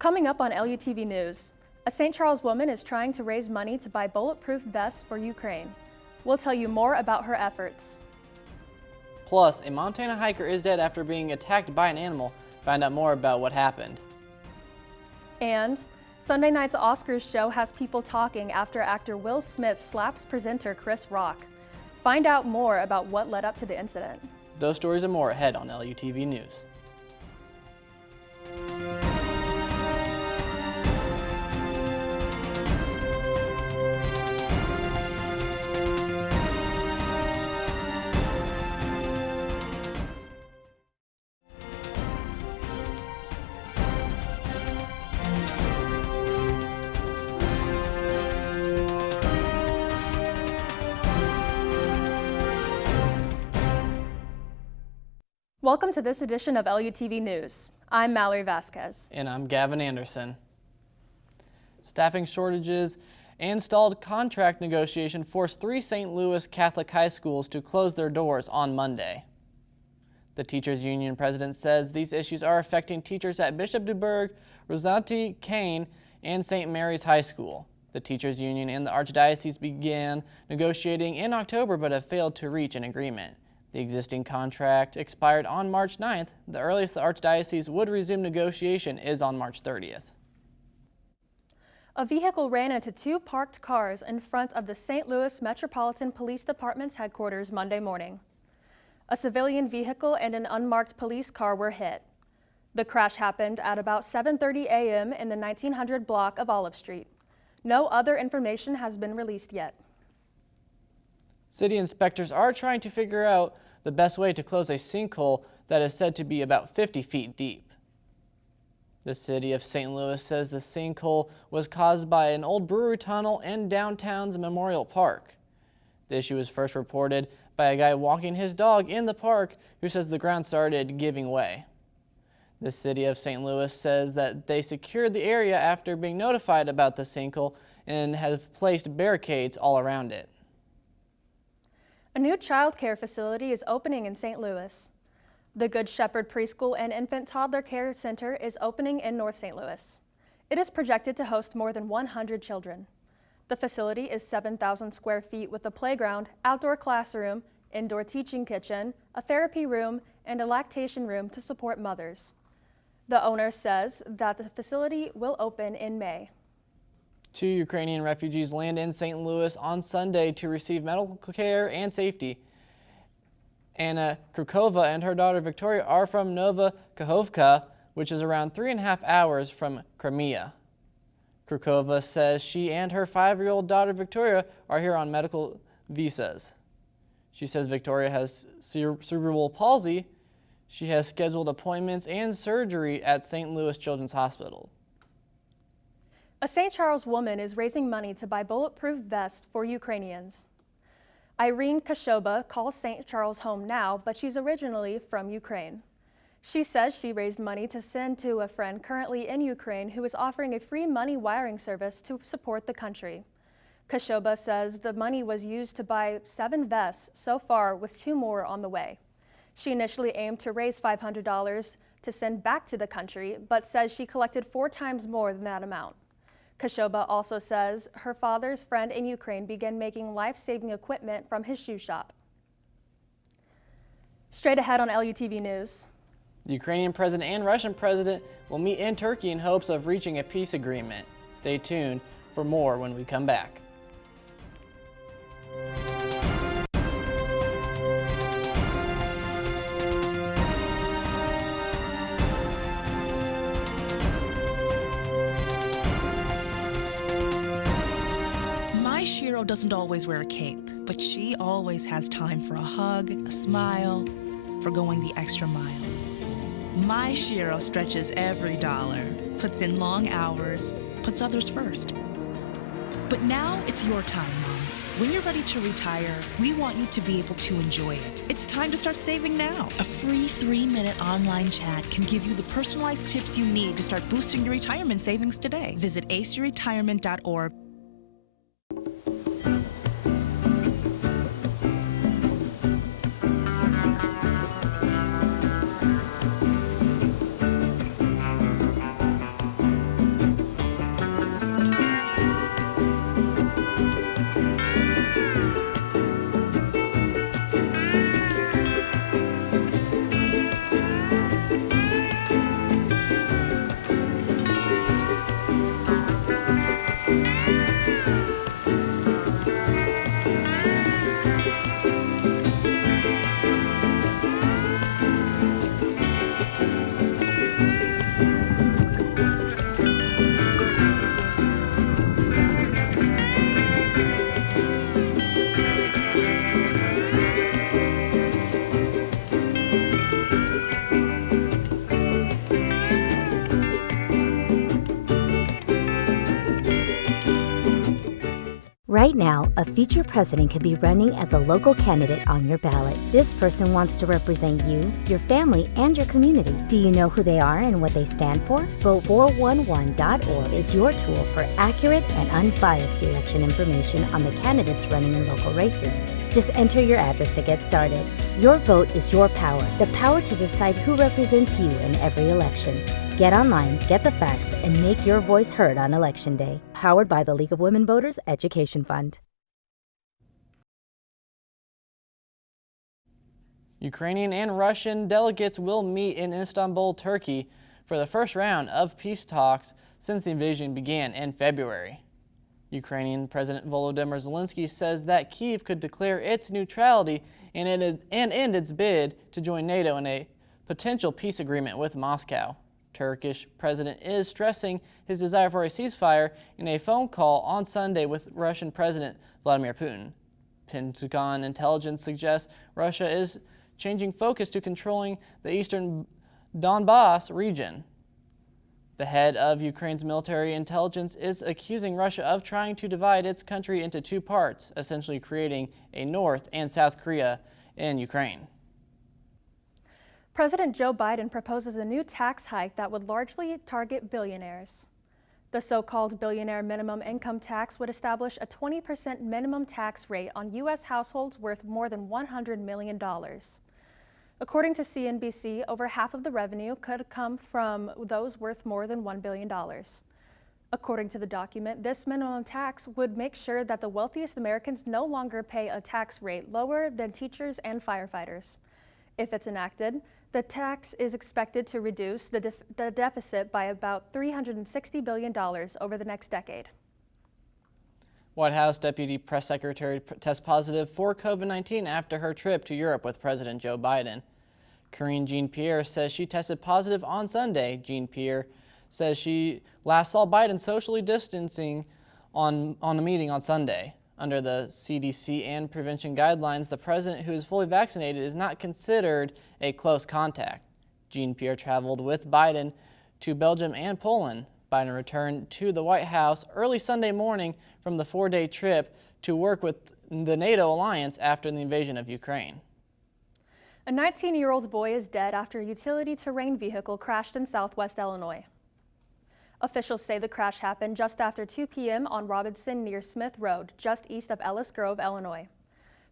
Coming up on LUTV News, a St. Charles woman is trying to raise money to buy bulletproof vests for Ukraine. We'll tell you more about her efforts. Plus, a Montana hiker is dead after being attacked by an animal. Find out more about what happened. And Sunday night's Oscars show has people talking after actor Will Smith slaps presenter Chris Rock. Find out more about what led up to the incident. Those stories and more ahead on LUTV News. Welcome to this edition of LUTV News. I'm Mallory Vasquez. And I'm Gavin Anderson. Staffing shortages and stalled contract negotiation forced 3 St. Louis Catholic high schools to close their doors on Monday. The Teachers Union president says these issues are affecting teachers at Bishop DuBourg, Rosanti, Kane, and St. Mary's High School. The Teachers Union and the Archdiocese began negotiating in October but have failed to reach an agreement. The existing contract expired on March 9th. The earliest the Archdiocese would resume negotiation is on March 30th. A vehicle ran into 2 parked cars in front of the St. Louis Metropolitan Police Department's headquarters Monday morning. A civilian vehicle and an unmarked police car were hit. The crash happened at about 7:30 a.m. in the 1900 block of Olive Street. No other information has been released yet. City inspectors are trying to figure out the best way to close a sinkhole that is said to be about 50 feet deep. The city of St. Louis says the sinkhole was caused by an old brewery tunnel in downtown's Memorial Park. The issue was first reported by a guy walking his dog in the park who says the ground started giving way. The city of St. Louis says that they secured the area after being notified about the sinkhole and have placed barricades all around it. A new child care facility is opening in St. Louis. The Good Shepherd Preschool and Infant Toddler Care Center is opening in North St. Louis. It is projected to host more than 100 children. The facility is 7,000 square feet with a playground, outdoor classroom, indoor teaching kitchen, a therapy room, and a lactation room to support mothers. The owner says that the facility will open in May. 2 Ukrainian refugees land in St. Louis on Sunday to receive medical care and safety. Anna Krukova and her daughter Victoria are from Nova Kakhovka, which is around 3.5 hours from Crimea. Krukova says she and her 5-year-old daughter Victoria are here on medical visas. She says Victoria has cerebral palsy. She has scheduled appointments and surgery at St. Louis Children's Hospital. A St. Charles woman is raising money to buy bulletproof vests for Ukrainians. Irene Kashoba calls St. Charles home now, but she's originally from Ukraine. She says she raised money to send to a friend currently in Ukraine who is offering a free money wiring service to support the country. Kashoba says the money was used to buy 7 vests so far, with 2 more on the way. She initially aimed to raise $500 to send back to the country, but says she collected 4 times more than that amount. Kashoba also says her father's friend in Ukraine began making life-saving equipment from his shoe shop. Straight ahead on LUTV News. The Ukrainian president and Russian president will meet in Turkey in hopes of reaching a peace agreement. Stay tuned for more when we come back. Doesn't always wear a cape, but she always has time for a hug, a smile, for going the extra mile. My Shiro stretches every dollar, puts in long hours, puts others first. But now it's your time, Mom. When you're ready to retire, we want you to be able to enjoy it. It's time to start saving now. A free 3-minute online chat can give you the personalized tips you need to start boosting your retirement savings today. Visit aceyourretirement.org. Right now, a future president could be running as a local candidate on your ballot. This person wants to represent you, your family, and your community. Do you know who they are and what they stand for? Vote411.org is your tool for accurate and unbiased election information on the candidates running in local races. Just enter your address to get started. Your vote is your power, the power to decide who represents you in every election. Get online, get the facts, and make your voice heard on Election Day. Powered by the League of Women Voters Education Fund. Ukrainian and Russian delegates will meet in Istanbul, Turkey for the first round of peace talks since the invasion began in February. Ukrainian President Volodymyr Zelensky says that Kyiv could declare its neutrality and end its bid to join NATO in a potential peace agreement with Moscow. Turkish president is stressing his desire for a ceasefire in a phone call on Sunday with Russian President Vladimir Putin. Pentagon intelligence suggests Russia is changing focus to controlling the eastern Donbas region. The head of Ukraine's military intelligence is accusing Russia of trying to divide its country into two parts, essentially creating a North and South Korea in Ukraine. President Joe Biden proposes a new tax hike that would largely target billionaires. The so-called billionaire minimum income tax would establish a 20% minimum tax rate on U.S. households worth more than $100 million. According to CNBC, over half of the revenue could come from those worth more than $1 billion. According to the document, this minimum tax would make sure that the wealthiest Americans no longer pay a tax rate lower than teachers and firefighters. If it's enacted, the tax is expected to reduce the deficit by about $360 billion over the next decade. White House Deputy Press Secretary tests positive for COVID-19 after her trip to Europe with President Joe Biden. Corinne Jean-Pierre says she tested positive on Sunday. Jean-Pierre says she last saw Biden socially distancing on a meeting on Sunday. Under the CDC and prevention guidelines, the president who is fully vaccinated is not considered a close contact. Jean-Pierre traveled with Biden to Belgium and Poland. Biden returned to the White House early Sunday morning from the 4-day trip to work with the NATO alliance after the invasion of Ukraine. A 19-year-old boy is dead after a utility terrain vehicle crashed in southwest Illinois. Officials say the crash happened just after 2 p.m. on Robinson near Smith Road, just east of Ellis Grove, Illinois.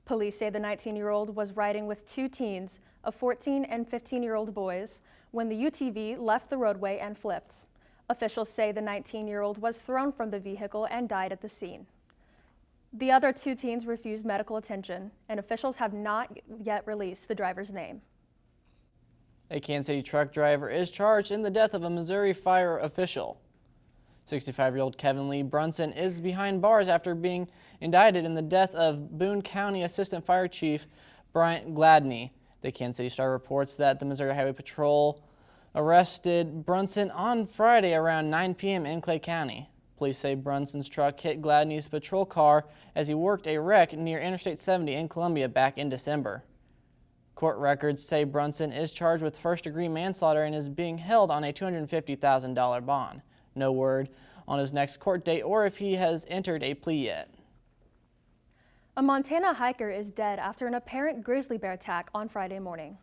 Police say the 19-year-old was riding with two teens, a 14 and 15-year-old boys, when the UTV left the roadway and flipped. Officials say the 19-year-old was thrown from the vehicle and died at the scene. The other two teens refused medical attention, and officials have not yet released the driver's name. A Kansas City truck driver is charged in the death of a Missouri fire official. 65-year-old Kevin Lee Brunson is behind bars after being indicted in the death of Boone County Assistant Fire Chief Bryant Gladney. The Kansas City Star reports that the Missouri Highway Patrol arrested Brunson on Friday around 9 p.m. in Clay County. Police say Brunson's truck hit Gladney's patrol car as he worked a wreck near Interstate 70 in Columbia back in December. Court records say Brunson is charged with first-degree manslaughter and is being held on a $250,000 bond. No word on his next court date or if he has entered a plea yet. A Montana hiker is dead after an apparent grizzly bear attack on Friday morning.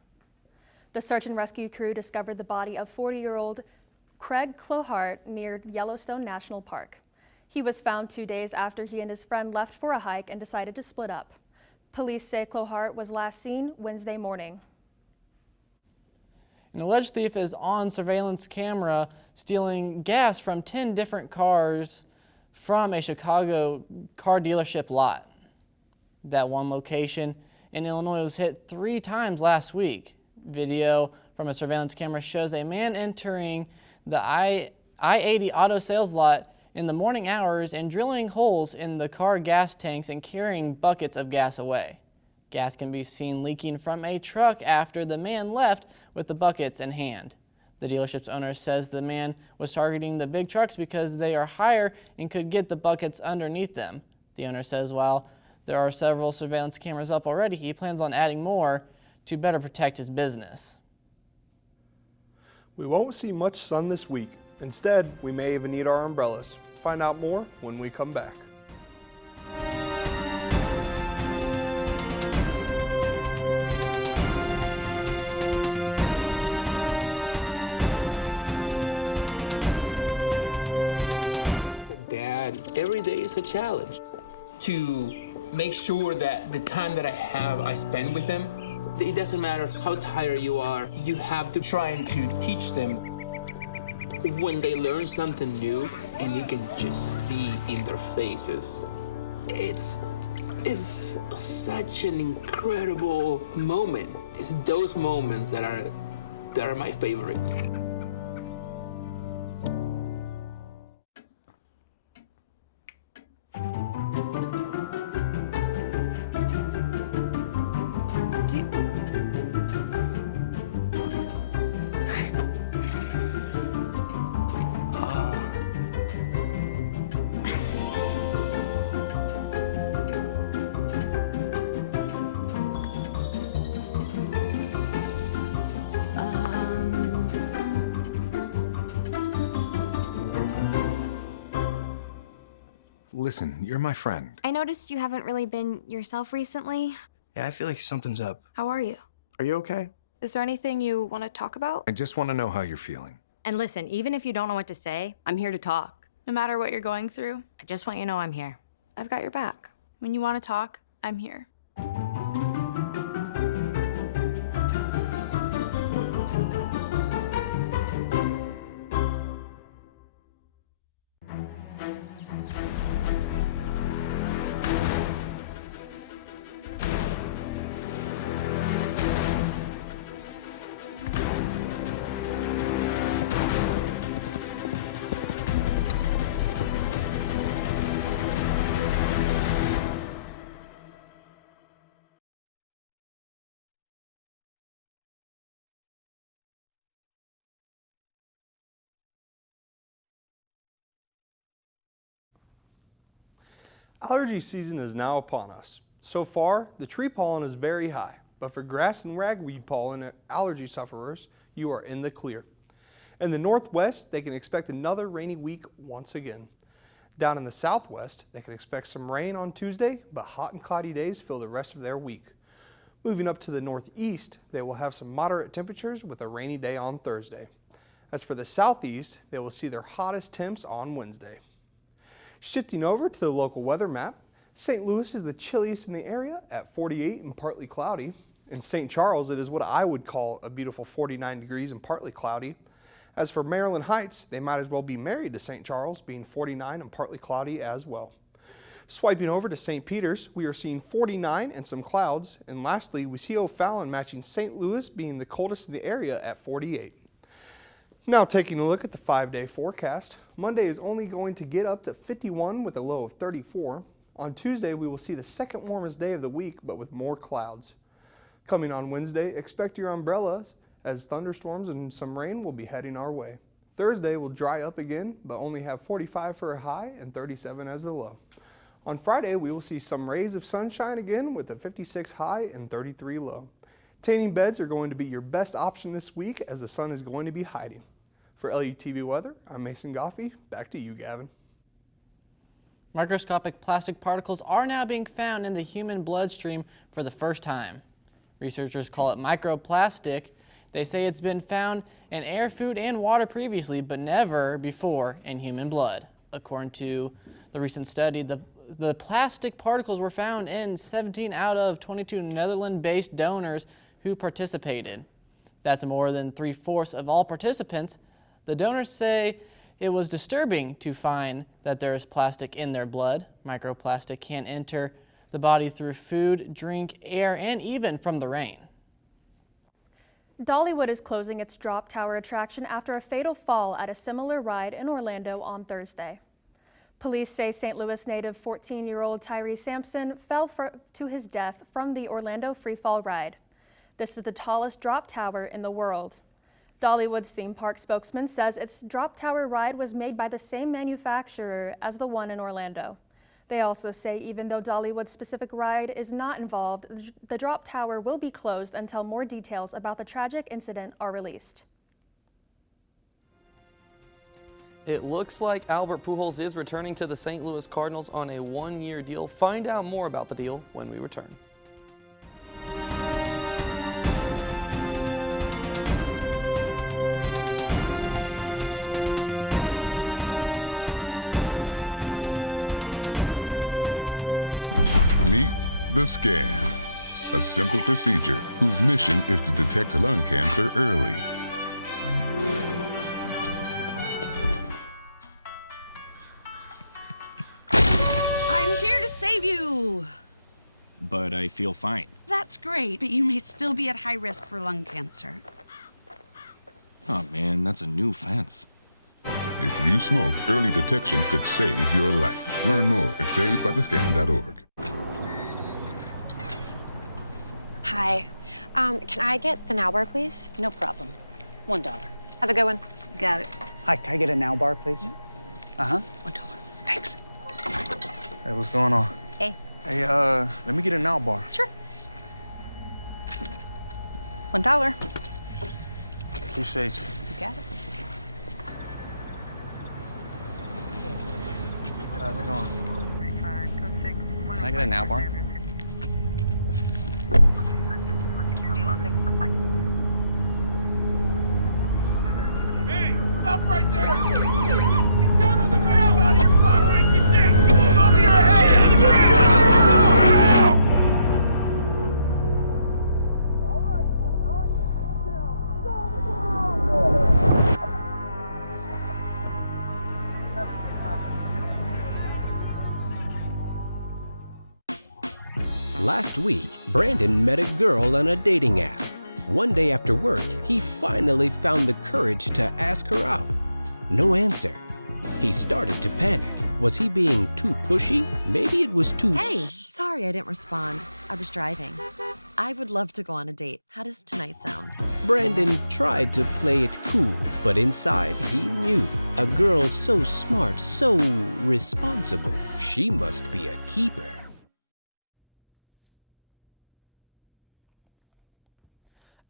The search and rescue crew discovered the body of 40-year-old Craig Clohart near Yellowstone National Park. He was found 2 days after he and his friend left for a hike and decided to split up. Police say Clohart was last seen Wednesday morning. An alleged thief is on surveillance camera stealing gas from 10 different cars from a Chicago car dealership lot. That one location in Illinois was hit 3 times last week. Video from a surveillance camera shows a man entering the I-80 auto sales lot in the morning hours and drilling holes in the car gas tanks and carrying buckets of gas away. Gas can be seen leaking from a truck after the man left with the buckets in hand. The dealership's owner says the man was targeting the big trucks because they are higher and could get the buckets underneath them. The owner says while there are several surveillance cameras up already, he plans on adding more to better protect his business. We won't see much sun this week. Instead, we may even need our umbrellas. Find out more when we come back. is a challenge. To make sure that the time that I spend with them, it doesn't matter how tired you are, you have to try and to teach them. When they learn something new and you can just see in their faces, it's such an incredible moment. It's those moments that are my favorite. Listen, you're my friend. I noticed you haven't really been yourself recently. Yeah, I feel like something's up. How are you? Are you okay? Is there anything you want to talk about? I just want to know how you're feeling. And listen, even if you don't know what to say, I'm here to talk. No matter what you're going through, I just want you to know I'm here. I've got your back. when you want to talk, I'm here. Allergy season is now upon us. So far, the tree pollen is very high, but for grass and ragweed pollen allergy sufferers, you are in the clear. In the northwest, they can expect another rainy week once again. Down in the southwest, they can expect some rain on Tuesday, but hot and cloudy days fill the rest of their week. Moving up to the northeast, they will have some moderate temperatures with a rainy day on Thursday. As for the southeast, they will see their hottest temps on Wednesday. Shifting over to the local weather map, St. Louis is the chilliest in the area at 48 and partly cloudy. In St. Charles, it is what I would call a beautiful 49 degrees and partly cloudy. As for Maryland Heights, they might as well be married to St. Charles, being 49 and partly cloudy as well. Swiping over to St. Peter's, we are seeing 49 and some clouds. And lastly, we see O'Fallon matching St. Louis being the coldest in the area at 48. Now taking a look at the 5-day forecast, Monday is only going to get up to 51 with a low of 34. On Tuesday, we will see the second warmest day of the week, but with more clouds. Coming on Wednesday, expect your umbrellas as thunderstorms and some rain will be heading our way. Thursday will dry up again, but only have 45 for a high and 37 as the low. On Friday, we will see some rays of sunshine again with a 56 high and 33 low. Tanning beds are going to be your best option this week as the sun is going to be hiding. For LUTV Weather, I'm Mason Goffey. Back to you, Gavin. Microscopic plastic particles are now being found in the human bloodstream for the first time. Researchers call it microplastic. They say it's been found in air, food, and water previously, but never before in human blood. According to the recent study, the plastic particles were found in 17 out of 22 Netherlands-based donors who participated. That's more than 3/4 of all participants. The donors say it was disturbing to find that there is plastic in their blood. Microplastic can enter the body through food, drink, air, and even from the rain. Dollywood is closing its drop tower attraction after a fatal fall at a similar ride in Orlando on Thursday. Police say St. Louis native 14-year-old Tyree Sampson fell to his death from the Orlando freefall ride. This is the tallest drop tower in the world. Dollywood's theme park spokesman says its drop tower ride was made by the same manufacturer as the one in Orlando. They also say even though Dollywood's specific ride is not involved, the drop tower will be closed until more details about the tragic incident are released. It looks like Albert Pujols is returning to the St. Louis Cardinals on a one-year deal. Find out more about the deal when we return. still be at high risk for lung cancer. Oh man, that's a new fence.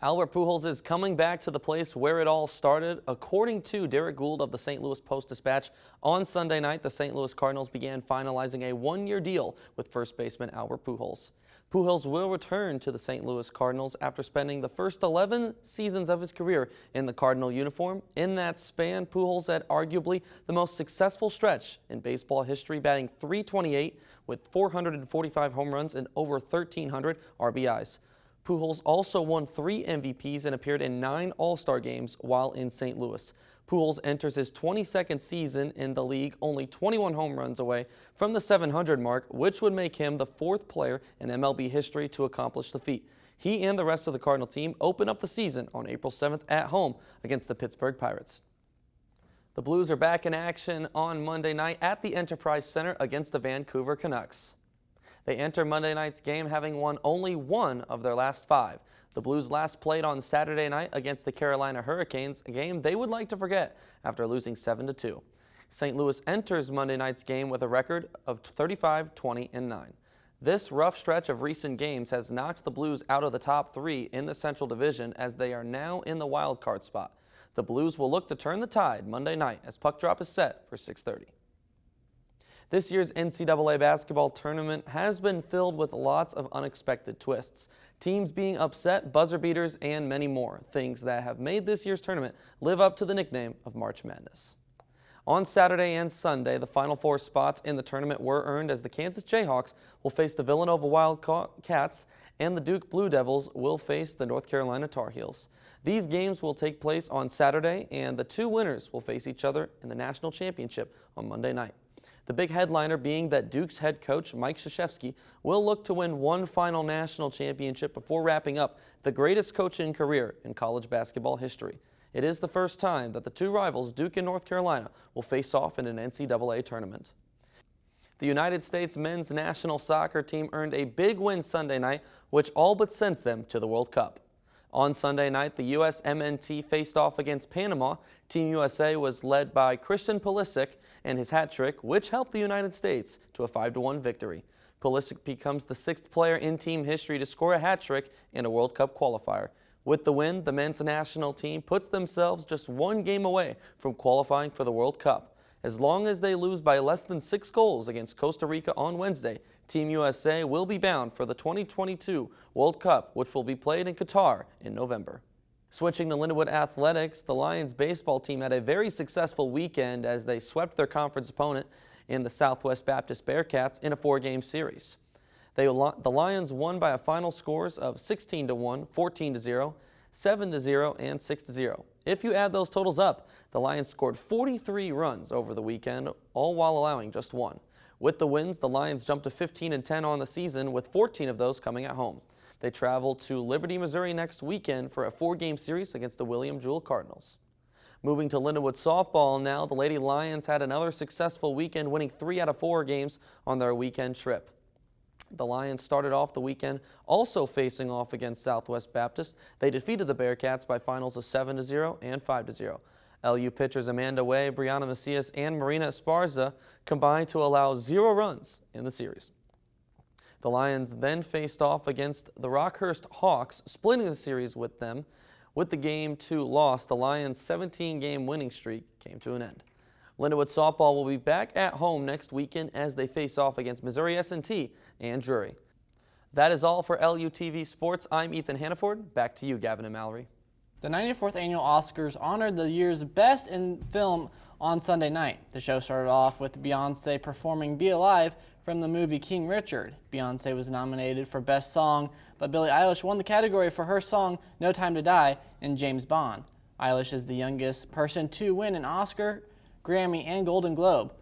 Albert Pujols is coming back to the place where it all started. According to Derek Gould of the St. Louis Post-Dispatch, on Sunday night, the St. Louis Cardinals began finalizing a one-year deal with first baseman Albert Pujols. Pujols will return to the St. Louis Cardinals after spending the first 11 seasons of his career in the Cardinal uniform. In that span, Pujols had arguably the most successful stretch in baseball history, batting .328 with 445 home runs and over 1,300 RBIs. Pujols also won 3 MVPs and appeared in 9 All-Star games while in St. Louis. Pujols enters his 22nd season in the league, only 21 home runs away from the 700 mark, which would make him the 4th player in MLB history to accomplish the feat. He and the rest of the Cardinal team open up the season on April 7th at home against the Pittsburgh Pirates. The Blues are back in action on Monday night at the Enterprise Center against the Vancouver Canucks. They enter Monday night's game having won only 1 of their last 5. The Blues last played on Saturday night against the Carolina Hurricanes, a game they would like to forget after losing 7-2. St. Louis enters Monday night's game with a record of 35-20-9. This rough stretch of recent games has knocked the Blues out of the top 3 in the Central Division as they are now in the wild card spot. The Blues will look to turn the tide Monday night as puck drop is set for 6:30. This year's NCAA basketball tournament has been filled with lots of unexpected twists. Teams being upset, buzzer beaters, and many more. Things that have made this year's tournament live up to the nickname of March Madness. On Saturday and Sunday, the Final 4 spots in the tournament were earned as the Kansas Jayhawks will face the Villanova Wildcats and the Duke Blue Devils will face the North Carolina Tar Heels. These games will take place on Saturday, and the 2 winners will face each other in the national championship on Monday night. The big headliner being that Duke's head coach Mike Krzyzewski will look to win 1 final national championship before wrapping up the greatest coaching career in college basketball history. It is the first time that the 2 rivals, Duke and North Carolina, will face off in an NCAA tournament. The United States men's national soccer team earned a big win Sunday night, which all but sends them to the World Cup. On Sunday night, the USMNT faced off against Panama. Team USA was led by Christian Pulisic and his hat trick, which helped the United States to a 5-1 victory. Pulisic becomes the 6th player in team history to score a hat trick in a World Cup qualifier. With the win, the men's national team puts themselves just 1 game away from qualifying for the World Cup. As long as they lose by less than 6 goals against Costa Rica on Wednesday, Team USA will be bound for the 2022 World Cup, which will be played in Qatar in November. Switching to Lindenwood Athletics, the Lions baseball team had a very successful weekend as they swept their conference opponent in the Southwest Baptist Bearcats in a 4-game series. The Lions won by a final scores of 16-1, 14-0, 7-0, and 6-0. If you add those totals up, the Lions scored 43 runs over the weekend, all while allowing just 1. With the wins, the Lions jumped to 15-10 on the season, with 14 of those coming at home. They travel to Liberty, Missouri next weekend for a 4-game series against the William Jewell Cardinals. Moving to Lindenwood softball now, the Lady Lions had another successful weekend, winning 3 out of 4 games on their weekend trip. The Lions started off the weekend also facing off against Southwest Baptist. They defeated the Bearcats by finals of 7-0 and 5-0. LU pitchers Amanda Way, Brianna Macias, and Marina Esparza combined to allow 0 runs in the series. The Lions then faced off against the Rockhurst Hawks, splitting the series with them. With the Game 2 loss, the Lions' 17-game winning streak came to an end. Lindenwood softball will be back at home next weekend as they face off against Missouri S&T and Drury. That is all for LUTV Sports. I'm Ethan Hannaford. Back to you, Gavin and Mallory. The 94th Annual Oscars honored the year's Best in Film on Sunday night. The show started off with Beyoncé performing Be Alive from the movie King Richard. Beyoncé was nominated for Best Song, but Billie Eilish won the category for her song No Time to Die in James Bond. Eilish is the youngest person to win an Oscar, Grammy, and Golden Globe.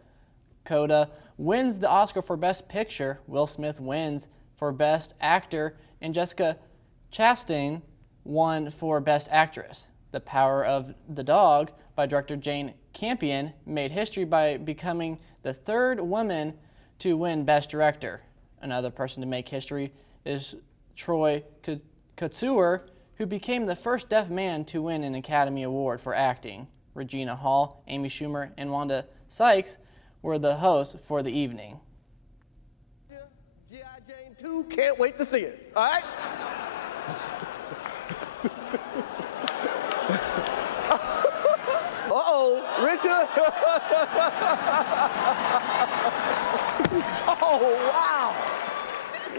Coda wins the Oscar for Best Picture, Will Smith wins for Best Actor, and Jessica Chastain won for Best Actress. The Power of the Dog by director Jane Campion made history by becoming the 3rd woman to win Best Director. Another person to make history is Troy Kotsur, who became the first deaf man to win an Academy Award for acting. Regina Hall, Amy Schumer, and Wanda Sykes were the hosts for the evening. G.I. Jane 2, can't wait to see it, all right? Uh-oh, Richard. Oh, wow.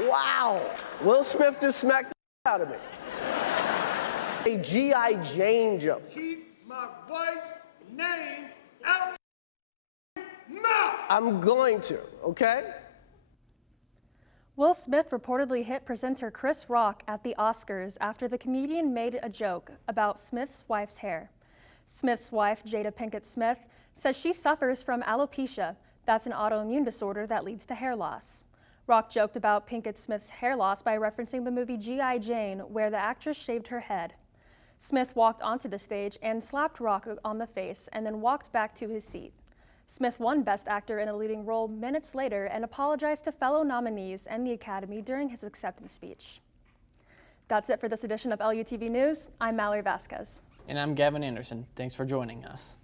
Wow. Will Smith just smacked the out of me. A G.I. Jane joke. Keep my wife's name out your mouth. I'm going to, okay? Will Smith reportedly hit presenter Chris Rock at the Oscars after the comedian made a joke about Smith's wife's hair. Smith's wife, Jada Pinkett Smith, says she suffers from alopecia. That's an autoimmune disorder that leads to hair loss. Rock joked about Pinkett Smith's hair loss by referencing the movie G.I. Jane, where the actress shaved her head. Smith walked onto the stage and slapped Rock on the face and then walked back to his seat. Smith won Best Actor in a leading role minutes later and apologized to fellow nominees and the Academy during his acceptance speech. That's it for this edition of LUTV News. I'm Mallory Vasquez. And I'm Gavin Anderson. Thanks for joining us.